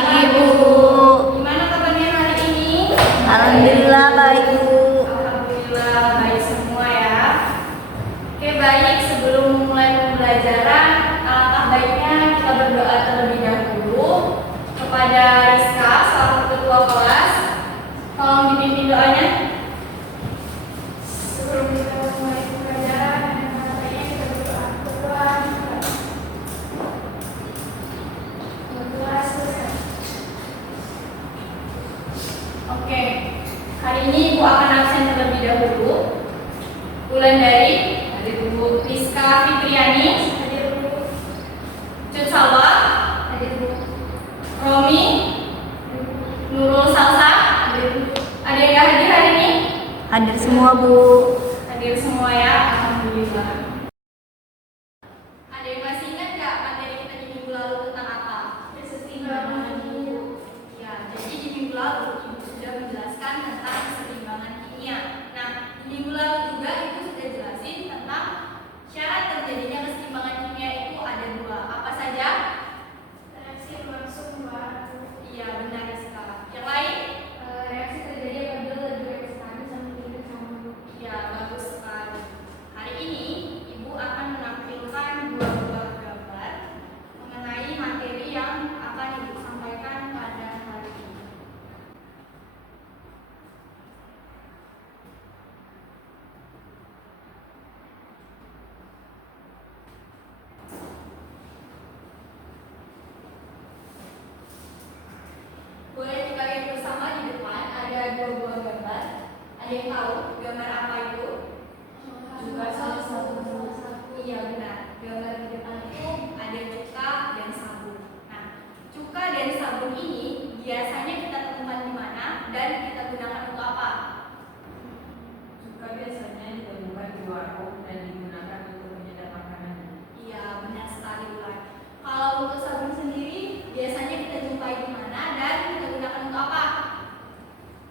pagi, Bu. Gimana kabarnya hari ini? Alhamdulillah baik, Bu. Alhamdulillah baik semua ya. Oke, baik, sebelum mulai pembelajaran, alangkah baiknya kita berdoa terlebih dahulu kepada Rizka, selaku ketua kelas. Tolong dipimpin doanya. Sebelum kita mulai pembelajaran, baiknya kita berdoa. Oke, hari ini Ibu akan absen terlebih dahulu. Wulandari, hadir Bu. Rizka Fitriani, hadir Bu. Cut Salwa, hadir Bu. Romi, Nurul Salsa, hadir Bu. Ada yang nggak hadir hari ini? Hadir semua, Bu. Hadir semua ya, alhamdulillah. Ada yang masih ingat nggak materi kita di minggu lalu tentang apa? Keseimbangan Bu. Ya, jadi di minggu lalu Ibu sudah menjelaskan tentang keseimbangan kimia. Nah, di minggu lalu juga Ibu sudah jelasin tentang syarat terjadinya keseimbangan kimia itu ada dua. Apa saja? Reaksi langsung baru. Iya, benar sekali. Yang lain? Reaksi terjadi apabila dua ekstasi sama tidak sama. Iya, bagus sekali. Hari ini Ibu akan menampilkan dua buah gambar mengenai materi yang akan Ibu sampaikan pada hari ini. Boleh kita lihat bersama di depan ada dua buah gambar. Ada yang tahu gambar apa itu? Juga salah satu. Iya benar. Gambar di depan itu ada cuka dan sabun. Nah, cuka dan sabun ini biasanya kita temukan di mana dan kita gunakan untuk apa? Cuka biasanya ditemukan di warung dan digunakan untuk menyedap makanan. Iya, benar sekali Ulan. Kalau untuk sabun sendiri biasanya kita jumpai di mana dan kita gunakan untuk apa?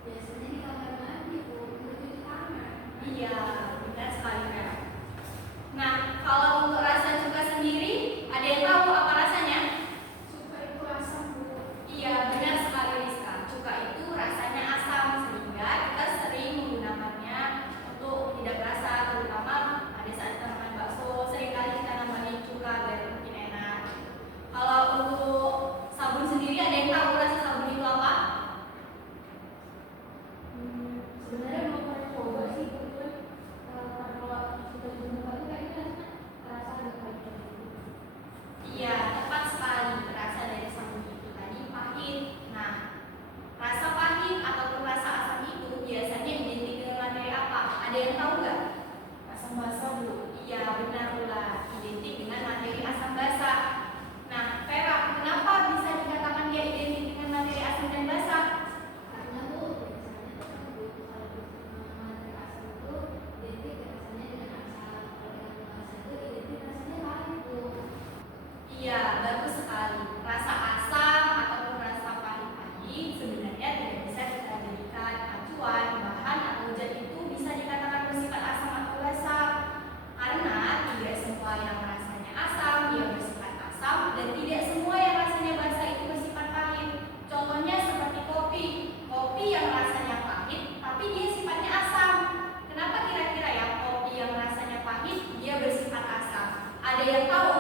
Biasanya di kamar mandi, Bu, untuk cuci tangan. Iya, benar sekali Kak. Nah, kalau untuk rasa cuka sendiri, ada yang tahu apa rasanya? Cuka itu asam, Bu. Iya, benar sekali Rizka. Cuka itu rasanya asam sehingga kita sering menggunakannya untuk tidak rasa, terutama pada saat kita makan bakso, seringkali kita nambahin cuka biar makin enak. Kalau untuk sabun sendiri, ada yang tahu rasa sabun itu apa? Sebenarnya belum pernah coba sih, betul. Kalau kita coba itu kayaknya rasa agak pahit. Iya, tepat sekali. Rasa dari sabun itu tadi pahit. Nah, rasa pahit ataupun rasa asam itu biasanya identik dengan materi apa? Ada yang tahu nggak? Asam basa, Bu. Iya, benar pula. Identik dengan materi asam basa. Nah, Vera, kenapa bisa dikatakan dia identik dengan materi asam dan basa? Karena Bu, materi asam itu identik rasanya dengan asam. Kalau dengan basa itu identik rasanya pahit, Bu. Iya, bagus sekali. Rasa asam ataupun rasa pahit-pahit sebenarnya tidak bisa kita jadikan acuan, bahan atau zat itu bisa dikatakan bersifat asam atau basa. Karena tidak semua yang rasanya asam dia bersifat asam dan tidak semua yang rasanya basa itu bersifat pahit. Contohnya seperti kopi. Kopi yang rasanya pahit tapi dia sifatnya asam. Kenapa kira-kira ya kopi yang rasanya pahit dia bersifat asam? Ada yang tahu?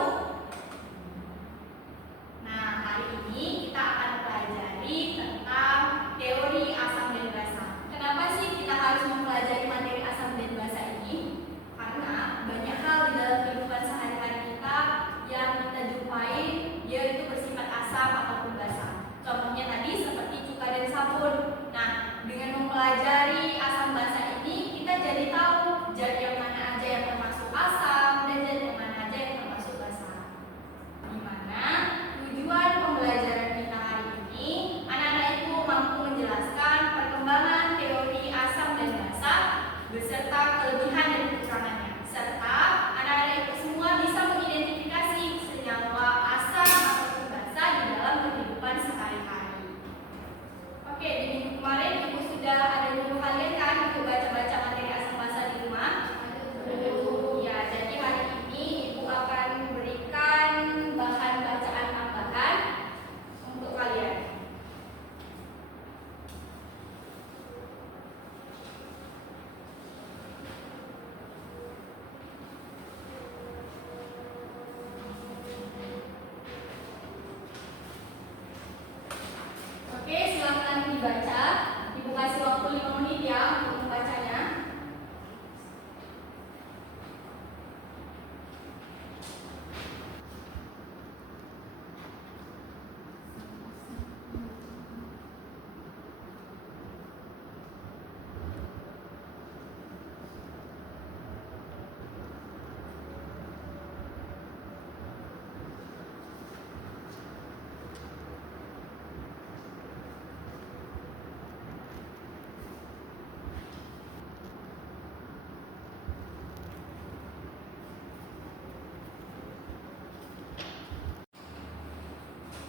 Nah, hari ini kita akan pelajari tentang teori asam dan basa. Kenapa sih kita harus mempelajari materi asam dan basa ini? Karena banyak hal di dalam kehidupan sehari-hari kita yang kita jumpai dia itu bersifat asam ataupun basa. Contohnya tadi seperti cuka dan sabun. Nah, dengan mempelajari asam basa ini kita jadi tahu zat yang mana aja yang termasuk asam dan zat yang mana aja yang termasuk basa. Dimana tujuan pembelajaran kita hari ini anak-anak itu mampu menjelaskan perkembangan teori asam dan basa beserta kelebihan dan kekurangannya, serta anak-anak itu semua bisa mengidentifikasi senyawa asam ataupun basa di dalam kehidupan sehari-hari. Oke, di minggu kemarin Ibu sudah ada Oke, silakan dibaca. Ibu kasih waktu 5 menit ya untuk membacanya.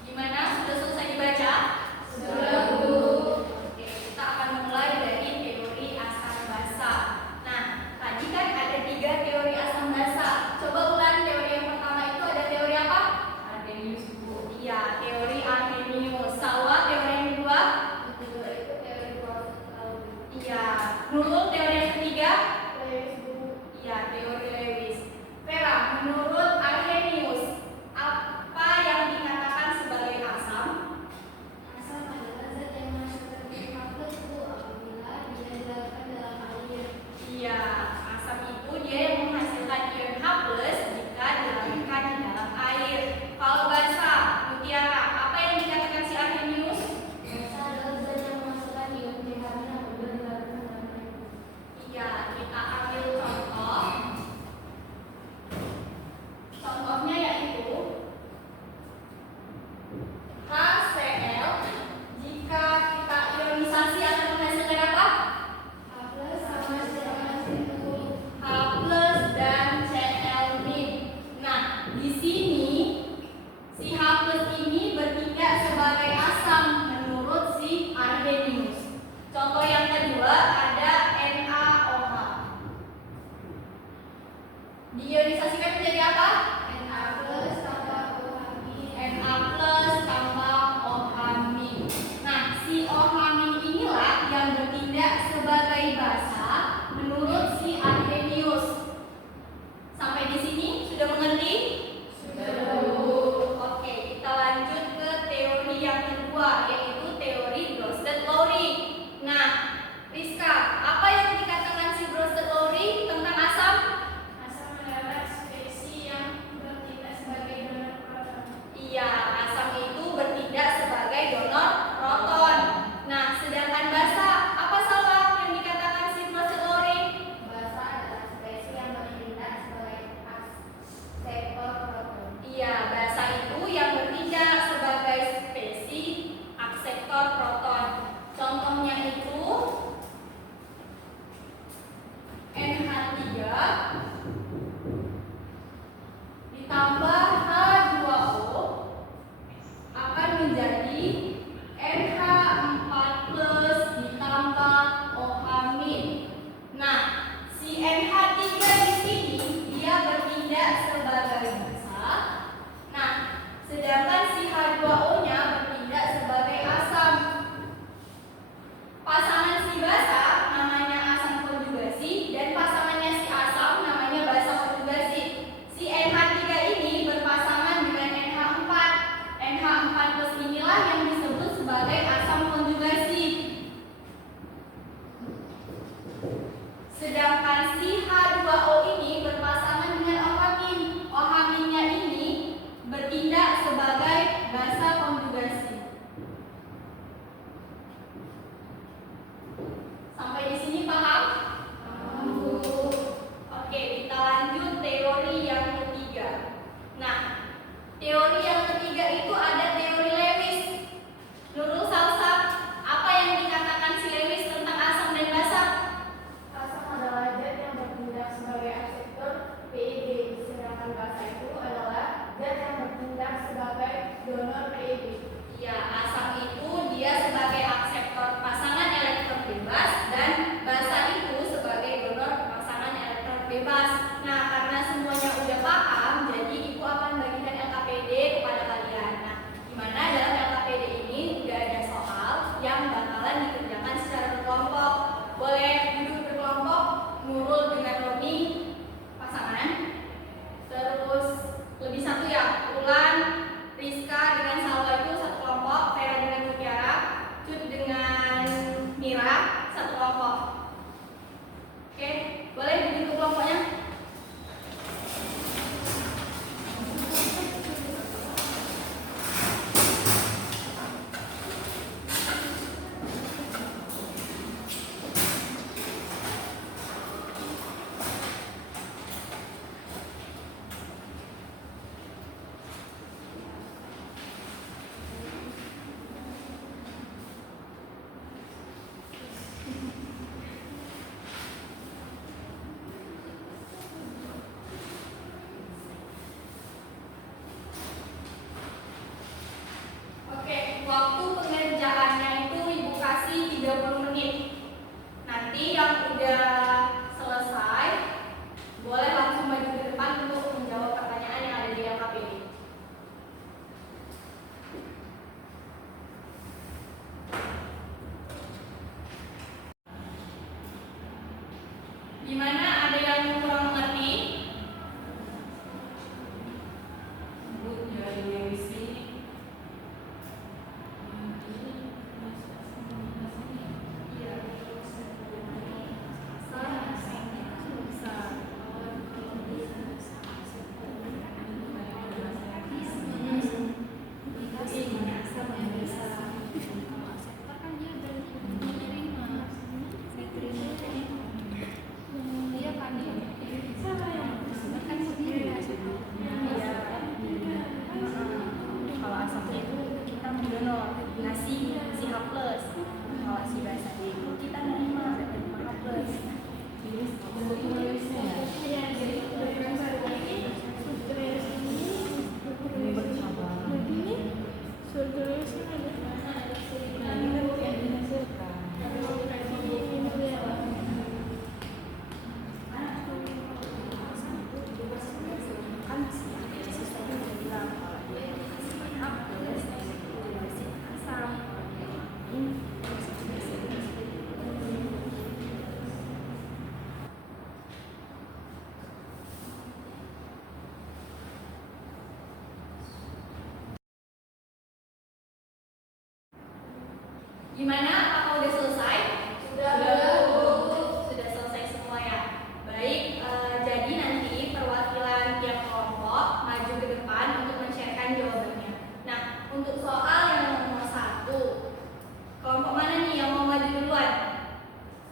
Gimana? Sudah selesai dibaca? Sudah, Bu. Oke, kita akan mulai dari teori asam basa. Nah, tadi kan ada 3 teori asam basa. Coba ulangi teori yang pertama itu ada teori apa? Arrhenius, Bu. Iya, teori Arrhenius. Salwa, teori yang kedua? Iya. Nurul, teori yang ketiga? Iya, teori Lewis. Vera, menurut Arrhenius, apa yang dikatakan sebagai asam? Asam adalah zat yang menghasilkan hapus apabila dia dilarutkan dalam air. Iya, asam itu dia yang menghasilkan ion H+ jika dilarutkan di dalam air. Kalau basa, Mutiara, apa yang dikatakan si Arrhenius? Basa adalah zat yang menghasilkan ion pH- apabila dilarutkan dalam air. Iya, kita ambil contoh. Contohnya yaitu HCl. Jika kita ionisasi akan menghasilkan apa? Hapus sama dengan itu. H+ dan Cl-. Nah, di sini si H+ ini bertindak sebagai asam menurut si Arrhenius. Contoh yang kedua ada NaOH. Diionisasikan menjadi apa? Na plus tambah OH- Na+ tambah OH-. Nah, si OH- inilah yang bertindak sebagai basa menurut si Arrhenius. Sampai di sini sudah mengerti? Sudah, Bu. Oke, kita lanjut ke teori yang kedua, yaitu teori Bronsted-Lowry. Nah, Kalau aseptor kan dia berarti menerima. Iya kan dia. Aseptor kan sendiri aseptor. Kalau asapnya itu kita mendonor, ngasih si H+. Kalau si basahnya itu kita nerima H+. Gimana? Apakah udah selesai? Sudah, Bu. Sudah selesai semua ya. Baik, jadi nanti perwakilan tiap kelompok maju ke depan untuk men-sharekan jawabannya. Nah, untuk soal yang nomor 1, kelompok mana nih yang mau maju duluan?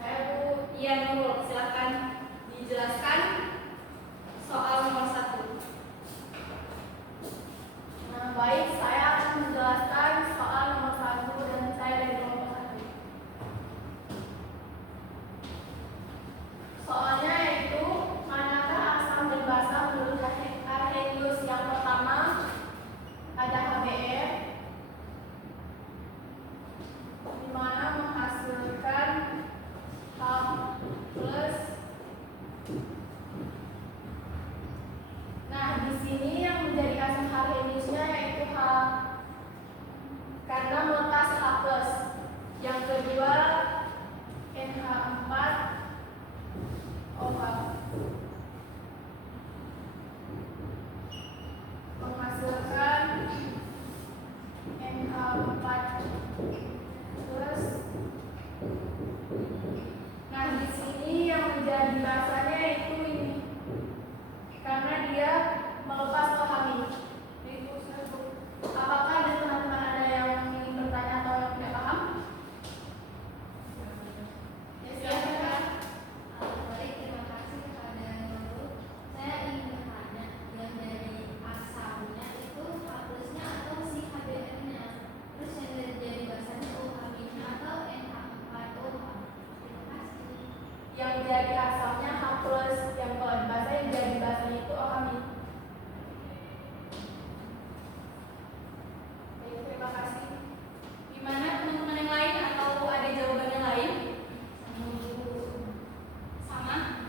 Saya Bu. Iya, Nurul. Silakan dijelaskan soal nomor 1. Nah, baik, saya akan menjelaskan soal nomor 1 dan saya dari kelompok 1. Soalnya yaitu manakah asam dan basa menurut Arrhenius? Yang pertama ada HBr, di mana menghasilkan H+. Nah, di sini yang menjadi asam Arrheniusnya yaitu H, karena melepas H+. Yang kedua NH4OH menghasilkan NH4+. Nah, di sini yang menjadi basanya yaitu ini, karena dia melepas OH-. Apakah ada teman-teman ada yang ingin bertanya atau yang tidak paham? Ya, silakan. Baik, terima kasih kepada Nurul. Saya ingin bertanya, yang dari asamnya itu H+-nya atau si HBr-nya? Terus yang dari basanya OH-nya atau NH4OH? Terima kasih. Yang jadi asamnya H+, yang kalau di bahasa yang jadi basanya itu OH-. Baik, terima kasih. Gimana teman-teman yang lain atau ada jawaban yang lain? Sama?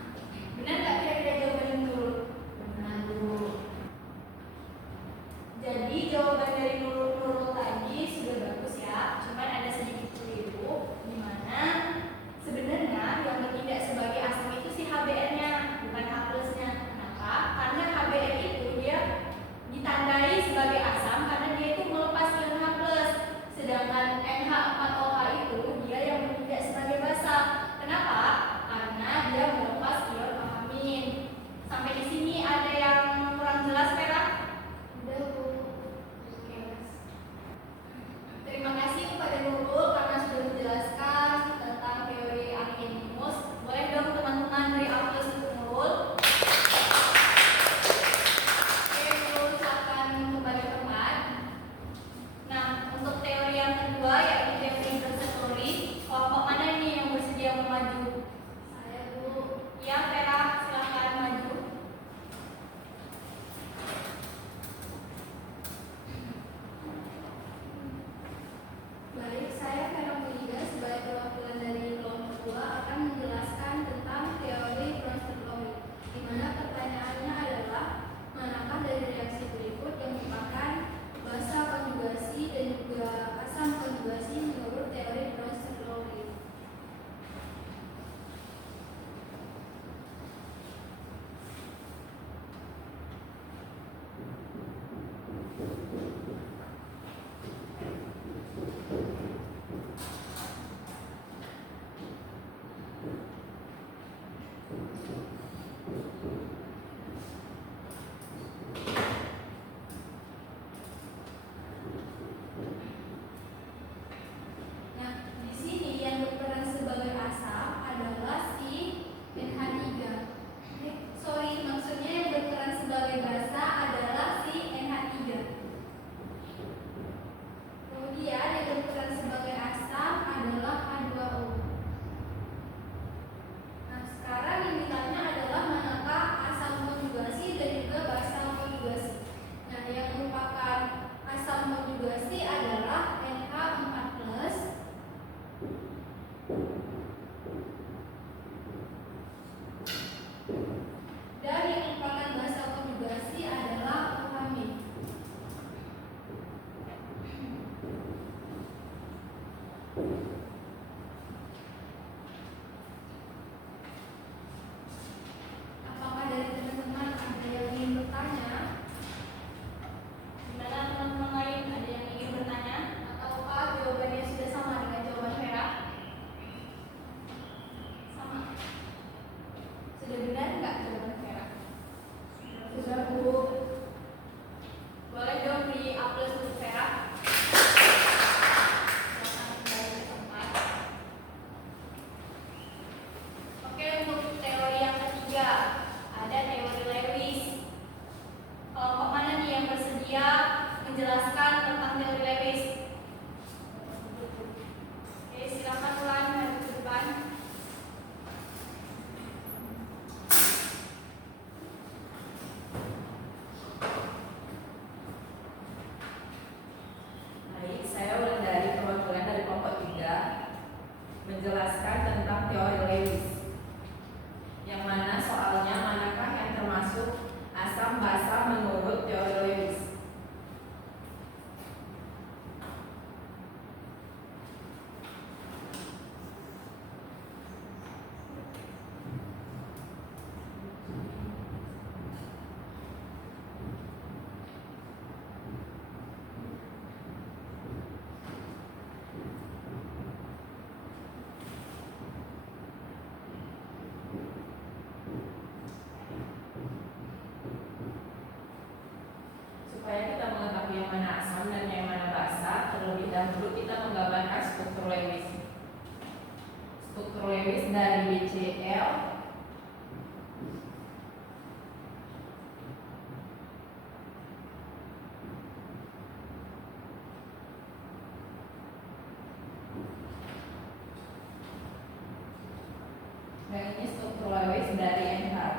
Benar nggak kira-kira jawaban yang Nurul? Benar, Bu. Jadi jawaban dari Nurul tadi sudah bagus ya, cuman ada sedikit keliru di mana sebenarnya yang bertindak sebagai asam itu si HBr-nya, bukan H+-nya. Kenapa? Karena HBr itu dia ditandai sebagai asam karena dia itu melepas ion H+. Sedangkan NH4OH itu dia yang bertindak sebagai basa. Kenapa? Karena dia melepas ion OH-. Sampai di sini ada yang kurang jelas, Vera? Udah, Bu. Oke. Terima kasih kepada Nurul karena sudah menjelaskan tentang teori Arrhenius. Boleh dong teman-teman beri aplaus untuk Nurul. Oke, Nurul akan kembali ke tempat. Nah, untuk teori yang kedua yaitu teori inverse teori, kelompok mana nih yang bersedia mau maju? Saya, Bu. Ya, Vera, silakan maju. Baik, saya Vera Mulida sebagai perwakilan dari kelompok 2 akan menjelaskan tentang teori Bronsted-Lowry, di mana pertanyaannya adalah manakah dari reaksi berikut yang merupakan basa konjugasi dan juga asam konjugasi Lewis dari BCL. Dan ini struktur Lewis dari NH3.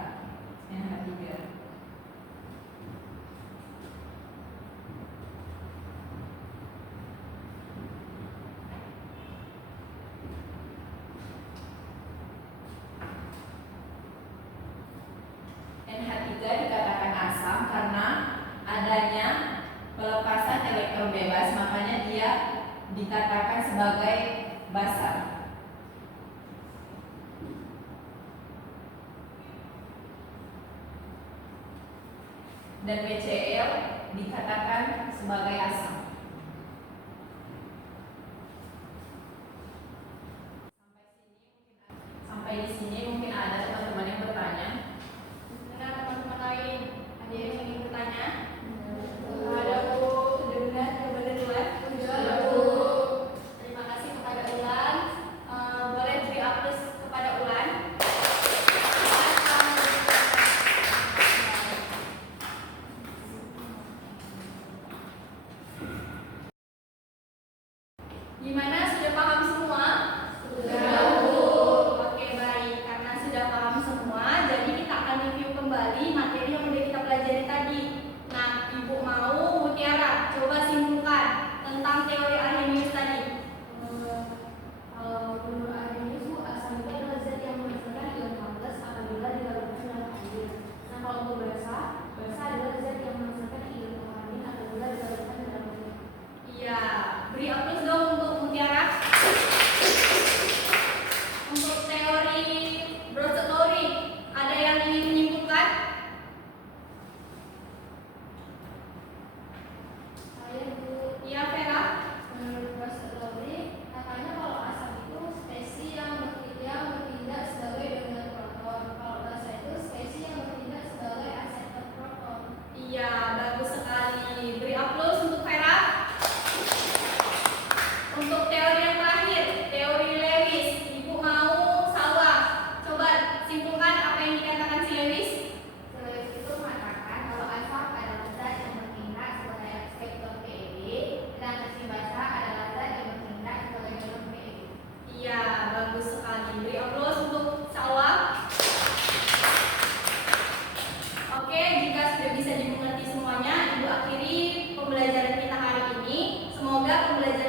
NH3 dikatakan asam karena adanya pelepasan elektron bebas, makanya dia dikatakan sebagai basa. Dan BCl dikatakan sebagai asam. Sampai di sini mungkin ada teman-teman yang bertanya. Mana teman-teman lain? Ada yang ingin bertanya? Ada Bu. Sudah benar? Coba duluan. Ada Bu. Terima kasih kepada Ulan. Boleh beri aplaus kepada Ulan. Gimana, sudah paham semua? Sudah, Bu. Oke, baik. Karena sudah paham semua, jadi kita akan review kembali materi yang sudah kita pelajari tadi. Nah, Ibu mau Mutiara coba simpulkan tentang teori Arrhenius tadi. Kalau menurut Arrhenius, asam itu adalah zat yang menghasilkan ion H+ apabila dilarutkan dalam air. Nah, kalau untuk basa adalah zat yang menghasilkan ion klorin apabila dilarutkan dalam air. Iya, beri aplaus dong untuk Mutiara. Untuk teori Brother-Lowry, ada yang ingin menyimpulkan? Saya Bu. Iya, Vera. Menurut Brother-Lowry, katanya kalau asam itu spesies yang bertindak sebagai dominan proton. Kalau basa itu spesies yang bertindak sebagai akseptor proton. Iya, bagus sekali. Beri aplaus untuk Vera. Untuk teori yang terakhir, teori Lewis, Ibu mau Salwa coba simpulkan apa yang dikatakan si Lewis. Lewis itu mengatakan kalau asam adalah zat yang bertindak sebagai akseptor PEB, sedangkan si basa adalah zat yang bertindak sebagai dominan PEB. Iya, bagus sekali. Beri aplaus untuk Salwa. Oke, jika sudah bisa dimengerti semuanya, Ibu akhiri pembelajaran kita hari ini. Semoga pembelajaran